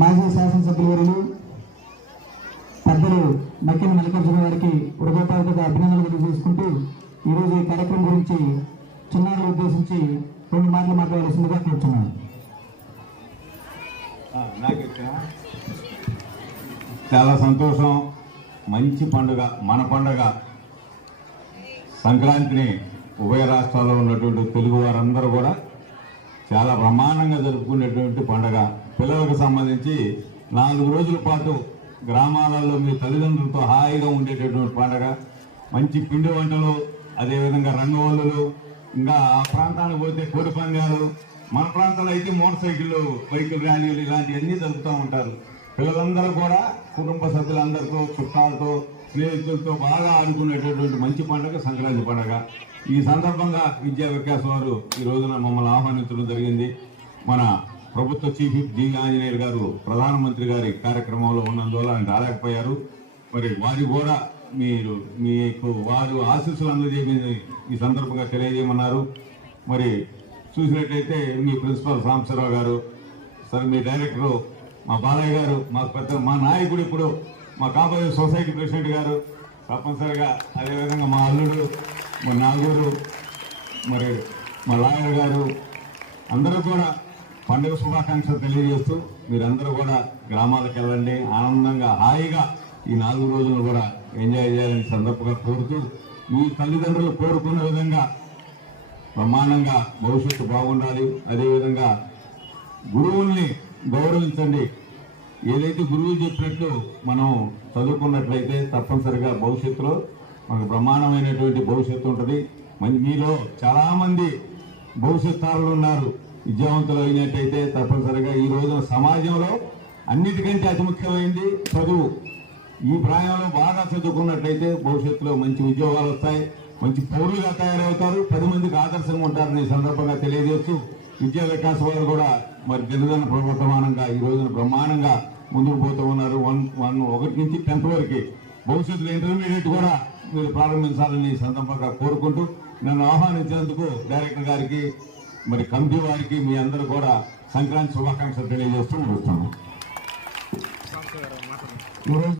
మాజీ శాసనసభ్యులు పెద్దలు నక్కిన మల్లికార్జున గారికి హృదయపూర్వక అభినందనలు తెలియజేసుకుంటూ ఈరోజు ఈ కార్యక్రమం గురించి చిన్నారులు ఉద్దేశించి రెండు మాటలు మాట్లాడాల్సిందిగా కూర్చున్నాను. నాకు చాలా సంతోషం. మంచి పండుగ మన పండుగ. సంక్రాంతిని ఉభయ రాష్ట్రాల్లో ఉన్నటువంటి తెలుగు వారందరూ కూడా చాలా బ్రహ్మాండంగా జరుపుకునేటువంటి సంబంధించి నాలుగు రోజుల పాటు గ్రామాలలో మీ తల్లిదండ్రులతో హాయిగా ఉండేటటువంటి పండుగ. మంచి పిండి వంటలు అదేవిధంగా రంగవల్లులు ఇంకా ఆ ప్రాంతానికి పోతే కోడి పందాలు. మన ప్రాంతంలో అయితే మోటార్ సైకిళ్ళు బైకులు ర్యాలీలు ఇలాంటివన్నీ జరుపుతూ ఉంటారు. పిల్లలందరూ కూడా కుటుంబ సభ్యులందరితో చుట్టాలతో స్నేహితులతో బాగా ఆడుకునేటటువంటి మంచి పండుగ సంక్రాంతి పండుగ. ఈ సందర్భంగా విద్యా వికాస్ వారు ఈ రోజున మమ్మల్ని ఆహ్వానించడం జరిగింది. మన ప్రభుత్వ చీఫ్ విప్ డి ఆంజనేయులు గారు ప్రధానమంత్రి గారి కార్యక్రమంలో ఉన్నందువల్ల ఆయన రాలేకపోయారు. మరి వారి కూడా మీరు మీకు వారు ఆశీస్సులు అందజేయమని ఈ సందర్భంగా తెలియజేయమన్నారు. మరి చూసినట్లయితే మీ ప్రిన్సిపల్ సాంబశివరావు గారు సార్ మీ డైరెక్టరు మా బాలయ్య గారు మా పెద్ద మా నాయకుడు ఇప్పుడు మా కాబోయే సొసైటీ ప్రెసిడెంట్ గారు తప్పనిసరిగా అదేవిధంగా మా అల్లుడు మా నాగూరు మరి మా లాయర్ గారు అందరూ కూడా పండుగ శుభాకాంక్షలు తెలియజేస్తూ మీరందరూ కూడా గ్రామాలకు వెళ్ళండి. ఆనందంగా హాయిగా ఈ నాలుగు రోజులు కూడా ఎంజాయ్ చేయాలని సందర్భంగా కోరుతూ మీ తల్లిదండ్రులు కోరుకున్న విధంగా బ్రహ్మాండంగా భవిష్యత్తు బాగుండాలి. అదేవిధంగా గురువుల్ని గౌరవించండి. ఏదైతే గురువు చెప్పినట్టు మనం చదువుకున్నట్లయితే తప్పనిసరిగా భవిష్యత్తులో మనకు బ్రహ్మాండమైనటువంటి భవిష్యత్తు ఉంటుంది. మంచి మీలో చాలామంది భవిష్యత్తారులు ఉన్నారు. విద్యావంతులు అయినట్టయితే తప్పనిసరిగా ఈ రోజున సమాజంలో అన్నిటికంటే అతి ముఖ్యమైనది చదువు. ఈ ప్రాయంలో బాగా చదువుకున్నట్లయితే భవిష్యత్తులో మంచి ఉద్యోగాలు వస్తాయి మంచి పౌరులుగా తయారవుతారు పది మందికి ఆదర్శంగా ఉంటారని సందర్భంగా తెలియజేస్తూ విద్యా వికాస్ వారు కూడా మరి జనగణ ప్రవర్తమానంగా ఈ రోజున బ్రహ్మాండంగా ముందుకు పోతూ ఉన్నారు. వన్ వన్ ఒకటి నుంచి టెన్త్ వరకు భవిష్యత్తులో ఇంటర్మీడియట్ కూడా మీరు ప్రారంభించాలని సందర్భంగా కోరుకుంటూ నన్ను ఆహ్వానించినందుకు డైరెక్టర్ గారికి మరి కమిటీ వారికి మీ అందరూ కూడా సంక్రాంతి శుభాకాంక్షలు తెలియజేస్తూ ముగిస్తాను ఈరోజు